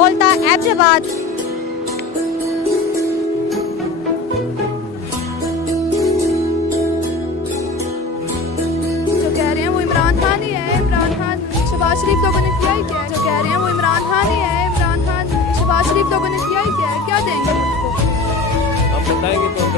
बोलता एबटाबाद। जो कह रहे हैं वो इमरान खान ही है। इमरान खान शहबाज शरीफ लोगों ने किया ही क्या है? जो कह रहे हैं वो इमरान खान ही है। इमरान खान शहबाज शरीफ लोगों ने किया ही क्या है? क्या देंगे उनको? आप बताएंगे तो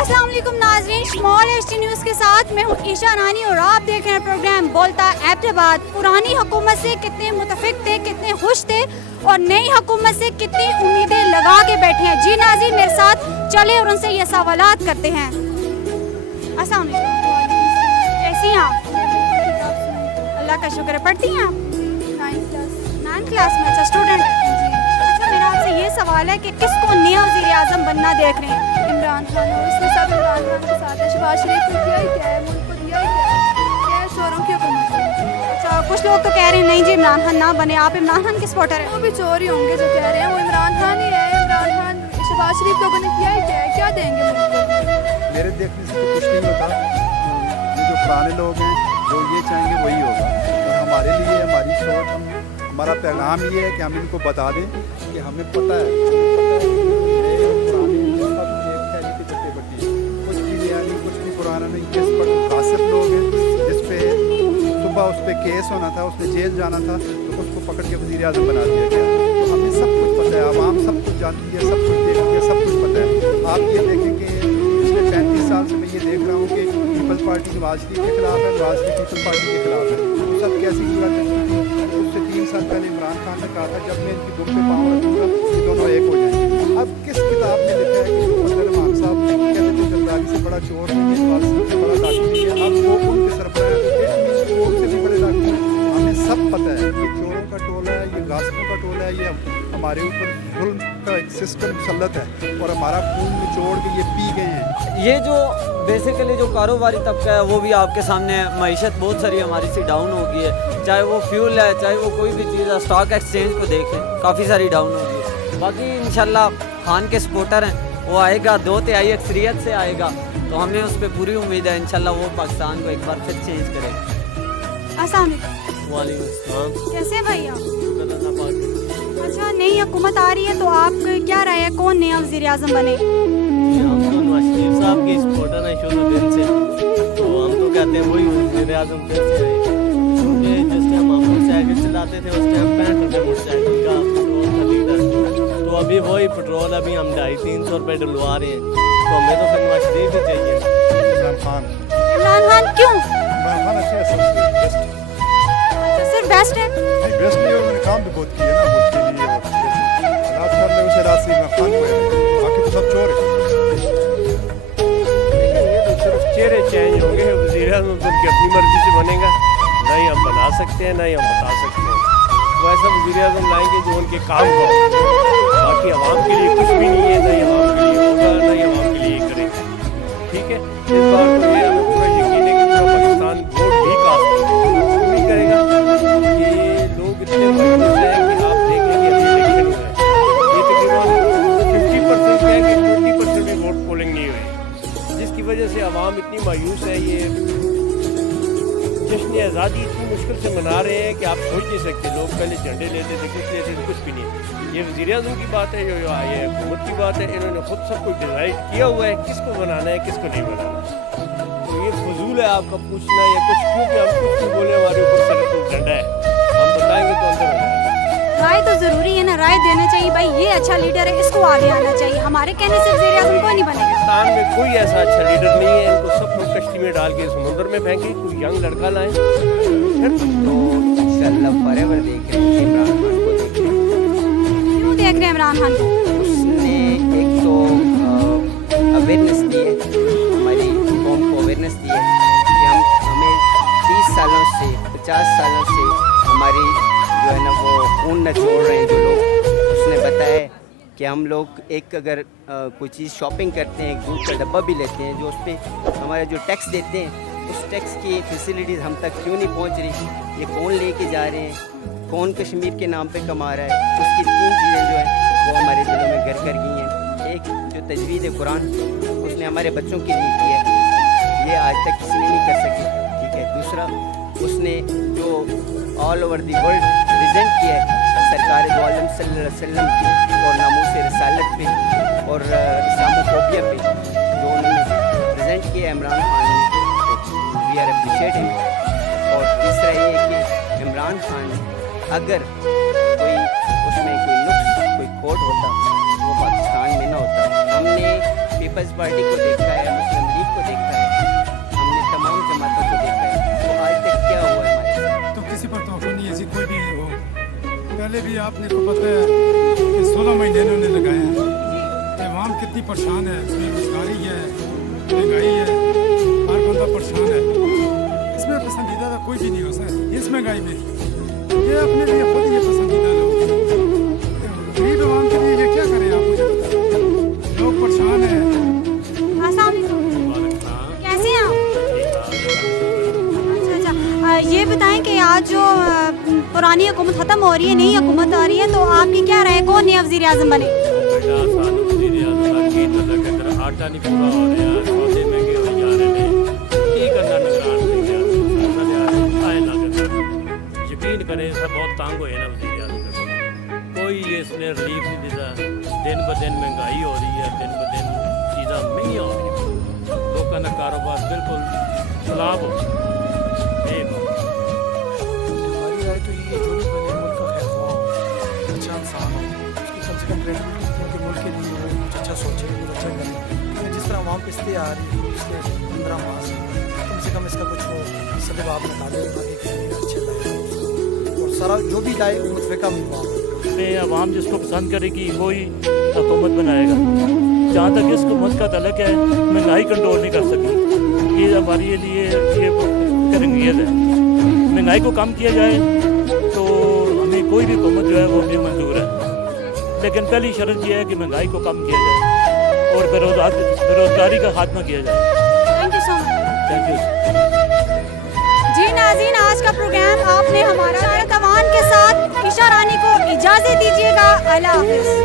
अस्सलाम वालेकुम नाज़रीन, स्मॉल एचटी न्यूज़ के साथ मैं हूँ ईशा रानी और आप देख रहे हैं प्रोग्राम बोलता एबटाबाद। पुरानी हुकूमत से कितने मुतफिक थे, कितने खुश थे और नई हुकूमत से कितनी उम्मीदें लगा के बैठे हैं। जी नाज़रीन, मेरे साथ चले और उनसे ये सवालात करते हैं। अस्सलाम वालेकुम, कैसी हैं आप? अल्लाह का शुक्र है। पढ़ती हैं आप? 9th क्लास में। अच्छा, स्टूडेंट है। अच्छा, मेरा आपसे ये सवाल है कि किसको नया वज़ीर आज़म बनना देख रहे हैं? इमरान खान, और इसमें सब इमरान खान के साथ है। शहबाज शरीफ ने किया ही क्या है? मुल्क को दिया ही क्या है? क्या है चोरों की हुकूमत है। अच्छा, कुछ लोग तो कह रहे हैं नहीं जी इमरान खान ना बने। आप इमरान खान के सपोर्टर हैं? वो भी चोर ही होंगे जो कह रहे हैं वो इमरान खान ही है। इमरान खान शहबाज शरीफ लोगों ने किया ही क्या है? क्या देंगे मुल्क को? मेरे देखने से तो कुछ नहीं होता। ये जो पुराने लोग हैं जो ये चाहेंगे वही होगा। और हमारे लिए हमारी सोच, हमारा पैगाम ये है कि हम इनको बता दें कि हमें पता है कुछ भी नया नहीं, कुछ भी पुराना नहीं। जिस पर कासिफ लोग हैं, जिस पे सुबह उस पर केस होना था, उसने जेल जाना था, तो उसको पकड़ के वज़ीर आज़म बना दिया गया। तो हमें सब कुछ पता है, आवाम सब कुछ जानती है, सब कुछ देखती है, सब कुछ पता है। आप ये देखें कि पिछले 35 साल से मैं ये देख रहा हूँ कि पीपल्स पार्टी नवाज शरीफ के खिलाफ है, नवाज शरीफ पीपल्स पार्टी के खिलाफ है। तो सब कैसी हुआ करती थी? उससे 3 साल पहले इमरान खान ने कहा था जब मैं इनकी दुम पे पाँव रखूँगा ये दोनों एक हो जाएंगे। अब किस किताब में लिखा है कि फजल रहमान साहब कहते थे जरदारी से बड़ा चोर नहीं है, नवाज शरीफ से बड़ा डाकू नहीं है। अब वो उनके सरबराह चोर से भी बड़े डाकू हैं। हमें सब पता है ये चोरों का टोला है, ये गासिपों का टोला है, ये हमारे ऊपर जुल्म का एक सिस्टम मुसल्लत है और हमारा खून निचोड़ के ये पी गए हैं। ये जो बेसिकली जो कारोबारी तबका है वो भी आपके सामने है। मईशत बहुत सारी हमारी सी डाउन हो गई है, चाहे वो फ्यूल है, चाहे वो कोई भी चीज़ है। स्टॉक एक्सचेंज को देख लें, काफ़ी सारी डाउन हो गई है। बाकी इंशाल्लाह खान के सपोर्टर हैं, वो आएगा, 2 तिहाई अक्सरियत से आएगा, तो हमें उस पर पूरी उम्मीद है इंशाल्लाह वो पाकिस्तान को एक बार फिर चेंज करेगा। अस्सलाम वालेकुम अस्सलाम। कैसे हैं भाई आप? अल्लाह पाक। अच्छा, नई हुकूमत आ रही है तो आप क्या राय है, कौन नया वज़ीर आज़म बने? हम तो नवाज शरीफ साहब के सपोर्टर हैं शुरू दिन से, तो हम तो कहते हैं वही वज़ीर आज़म फिर से आए। क्योंकि जिस टाइम हम मोटरसाइकिल चलाते थे उस टाइम 65 रुपये मोटरसाइकिल का पेट्रोल का लीटर, तो अभी वही पेट्रोल अभी हम 250-300 रुपये डलवा रहे हैं। तो हमें तो फिर नवाज शरीफ ही चाहिए। इमरान खान, इमरान खान क्यों? इमरान खान अच्छे हैं, सबसे बेस्ट। सिर्फ बेस्ट है? नहीं बेस्ट नहीं, उन्होंने काम भी बहुत किया ना मुल्क के लिए। रात कर ले उसे रात से इमरान खान को है, बाकी तो सब चोर है। ये तो सिर्फ चेहरे चेंज होंगे, वज़ीर आज़म तो उनकी अपनी मर्जी से बनेगा, ना ही हम बना सकते हैं ना ही हम बता सकते हैं। वो ऐसा वज़ीर आज़म लाएंगे जो उनके काम को, बाकी आवाम के लिए कुछ भी नहीं है, ना ही आवाम के लिए होगा ना ही आवाम के लिए करेंगे। ठीक है, इस बार तो ये हमें पूरा यकीन है कि पूरा पाकिस्तान वोट भी कास्ट नहीं करेगा। ये लोग इतने मजबूत हैं कि आप देखेंगे अभी इलेक्शन हुआ है, ये तकरीबन 50% है कि 20% भी वोट पोलिंग नहीं हुई, जिसकी वजह से आवाम इतनी मायूस है। ये जश्न आज़ादी इतनी मुश्किल से मना रहे हैं कि आप सोच नहीं सकते। लोग पहले झंडे लेते थे, कुछ लेते थे, कुछ भी नहीं। ये वज़ीर आज़म की बात है, जो ये हुकूमत की बात है, इन्होंने खुद सब कुछ डिसाइड किया हुआ है किसको बनाना है किसको नहीं बनाना। तो ये फजूल है आपका पूछना या कुछ, क्योंकि हम कुछ भी बोले हमारे ऊपर सिर्फ झंडा है, हम बताएंगे तो अंदर हो जाएगा। राय तो ज़रूरी है ना, राय देना चाहिए भाई, ये अच्छा लीडर है, इसको आगे आना चाहिए। हमारे कहने से वज़ीर आज़म कोई नहीं बनेगा। पाकिस्तान में कोई ऐसा अच्छा लीडर नहीं है, इनको सब लोग कश्ती में डाल के समुद्र में फेंके, कोई यंग लड़का लाएं फिर तो इंशाल्लाह फॉरएवर देख रहे हैं इमरान खान को, देख रहे हैं। क्यों देख रहे हैं इमरान खान को? उसने एक तो अवेयरनेस दी है, हमारी कौम को अवेयरनेस दी है कि हमें 30 सालों से 50 सालों से हमारी जो है ना वो खून न छोड़ रहे हैं जो लोग। उसने बताया कि हम लोग एक अगर कोई चीज़ शॉपिंग करते हैं, एक दूध का डब्बा भी लेते हैं, जो उस पर हमारा जो टैक्स देते हैं, उस टैक्स की फैसिलिटीज़ हम तक क्यों नहीं पहुंच रही? ये कौन लेके जा रहे हैं, कौन कश्मीर के नाम पे कमा रहा है? उसकी 3 चीज़ें जो हैं वो हमारे दिलों में घर कर गई हैं। एक जो तजवीज़ कुरान उसने हमारे बच्चों के लिए की है, ये आज तक किसी ने नहीं कर सके, ठीक है। दूसरा, उसने जो all over the world present किया है सरकार दो सल्लल्लाहु अलैहि वसल्लम की और नामूस रसालत पे और इस्लामोफोबिया पे जो उन्होंने प्रेजेंट किया इमरान खान ने, तो वी आर अप्रिशिएटिंग। और तीसरा ये कि इमरान खान अगर कोई उसमें कोई नुक्स कोई खोट होता वो पाकिस्तान में ना होता। हमने पीपल्स पार्टी को देखा है, मुस्लिम लीग को देखा है, हमने तमाम जमातों को देखा है, तो आज तक क्या हुआ है हमारे साथ? तो किसी पर तोहफा नहीं ऐसी कोई भी हो। पहले भी आपने को बताया कि 16 महीने इन्होंने लगाए हैं। अवाम कितनी परेशान है, बेरोजगारी है, महंगाई है, हर बंदा परेशान है। इसमें पसंदीदा तो कोई भी नहीं हो सकता इस महंगाई में। ये अपने लिए खुद ये पसंदीदा लोग हैं। गरीब अवाम के लिए ये क्या करें आप मुझे बताएं। लोग परेशान हैं। अस्सलाम वालेकुम, कैसे हैं आप? अच्छा, ये बताएं कि आज जो पुरानी हुकूमत ख़त्म हो रही है, नई हुकूमत आ रही है, तो आपकी क्या राय है, कौन नया वज़ीर आज़म बने? आटा नहीं पूरा हो रहा, सौदे महंगे हो जा रहे हैं, की करना यकीन करें सब बहुत तंग होए ना वज़ीर आज़म। कोई इसने रिलीफ नहीं देता। दिन ब दिन महंगाई हो रही है, दिन ब दिन चीज़ां महंगियाँ हो रही हैं, लोगों का कारोबार बिल्कुल खराब हो गया। हमारी राय तो ये जो भी बने मुल्क का खैर ख्वाह हो, अच्छा इंसान हो, उसकी कम से कम ट्रेनिंग कि मुल्क के लिए वो कुछ अच्छा सोचे, कुछ अच्छा करे। क्योंकि जिस तरह आवाम पिछले आ रही है पिछले 15 माह से, कम से कम इसका कुछ वो सदभाव में डाले आगे के लिए अच्छे लाए और सारा जो भी लाए मुतफ़िका में हुआ। आवाम जिसको पसंद करेगी वही हुकूमत बनाएगा। जहाँ तक इस हुकूमत का तलक है, महंगाई कंट्रोल नहीं कर सकी, ये हमारे लिए ये तरंगियत है। महंगाई को कम किया जाए तो हमें कोई भी हुकूमत जो है वो हमें मंजूर है, लेकिन पहली शर्त यह है कि महंगाई को कम किया जाए और बेरोजगारी का खात्मा किया जाए। Thank you so much. Thank you. जी नाज़रीन, आज का प्रोग्राम आपने हमारा तवान के साथ ईशा रानी को इजाज़त दीजिएगा। अल्लाह हाफ़िज़।